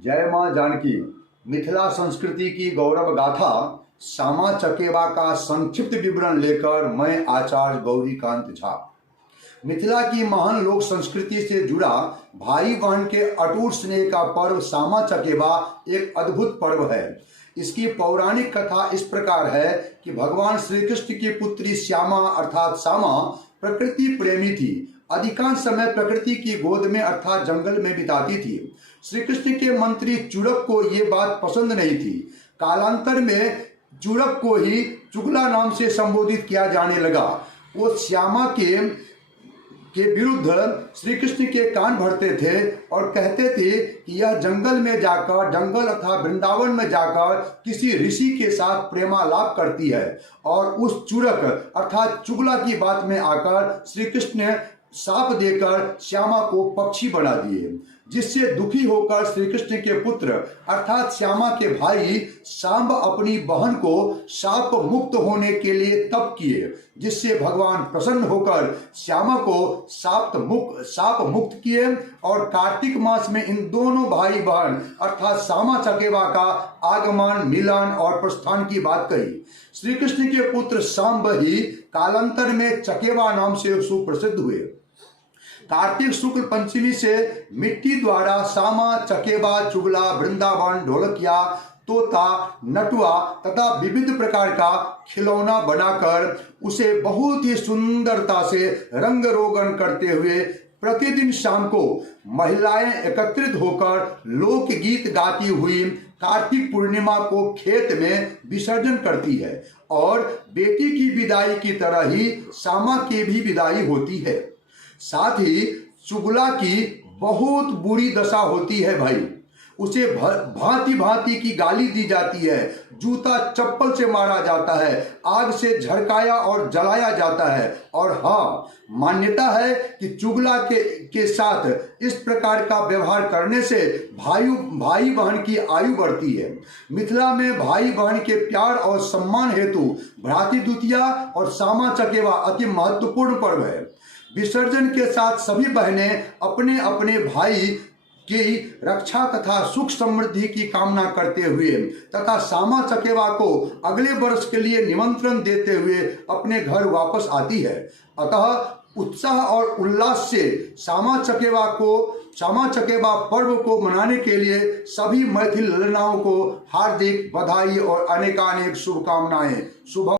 जय मां जानकी। मिथिला संस्कृति की गौरव गाथा सामा चकेवा का संक्षिप्त विवरण लेकर मैं आचार्य गौरीकांत झा। मिथिला की महान लोक संस्कृति से जुड़ा भाई बहन के अटूट स्नेह का पर्व सामा चकेवा एक अद्भुत पर्व है। इसकी पौराणिक कथा इस प्रकार है कि भगवान श्री कृष्ण की पुत्री श्यामा अर्थात सामा प्रकृति प्रेमी थी। अधिकांश समय प्रकृति की गोद में अर्थात जंगल में बिताती थी। श्री कृष्ण के मंत्री चूड़क को ये बात पसंद नहीं थी। कालांतर में चूड़क को ही चुगला नाम से संबोधित किया जाने लगा। वो श्यामा के विरुद्ध श्री कृष्ण के कान भरते थे और कहते थे कि यह जंगल अथवा वृंदावन में जाकर किसी ऋषि के साथ प्रेमालाप करती है। और उस चूड़क अर्थात चुगला की बात में आकर श्री कृष्ण ने शाप देकर श्यामा को पक्षी बना दिए, जिससे दुखी होकर श्री कृष्ण के पुत्र अर्थात श्यामा के भाई सांब अपनी बहन को शाप मुक्त होने के लिए तप किए, जिससे भगवान प्रसन्न होकर श्यामा को शाप मुक्त किए। और कार्तिक मास में इन दोनों भाई बहन अर्थात सामा चकेवा का आगमन, मिलन और प्रस्थान की बात कही। श्री कृष्ण के पुत्र सांब ही कालांतर में चकेवा नाम से सुप्रसिद्ध हुए। कार्तिक शुक्ल पंचमी से मिट्टी द्वारा सामा, चकेवा, चुगला, वृंदावन, ढोलकिया, तोता, नटुआ तथा विविध प्रकार का खिलौना बनाकर उसे बहुत ही सुंदरता से रंग रोगन करते हुए प्रतिदिन शाम को महिलाएं एकत्रित होकर लोकगीत गाती हुई कार्तिक पूर्णिमा को खेत में विसर्जन करती है। और बेटी की विदाई की तरह ही सामा की भी विदाई होती है। साथ ही चुगला की बहुत बुरी दशा होती है भाई। उसे भांति भांति की गाली दी जाती है, जूता चप्पल से मारा जाता है, आग से झड़काया और जलाया जाता है। और हाँ, मान्यता है कि चुगला के साथ इस प्रकार का व्यवहार करने से भाई बहन की आयु बढ़ती है। मिथिला में भाई बहन के प्यार और सम्मान हेतु भ्रातृ द्वितीया और सामा चकेवा अति महत्वपूर्ण पर्व है। विसर्जन के साथ सभी बहनें अपने अपने भाई की रक्षा तथा सुख समृद्धि की कामना करते हुए तथा सामा चकेवा को अगले वर्ष के लिए निमंत्रण देते हुए अपने घर वापस आती है। अतः उत्साह और उल्लास से सामा चकेवा पर्व को मनाने के लिए सभी मैथिल ललनाओं को हार्दिक बधाई और अनेकानेक शुभकामनाएं। शुभ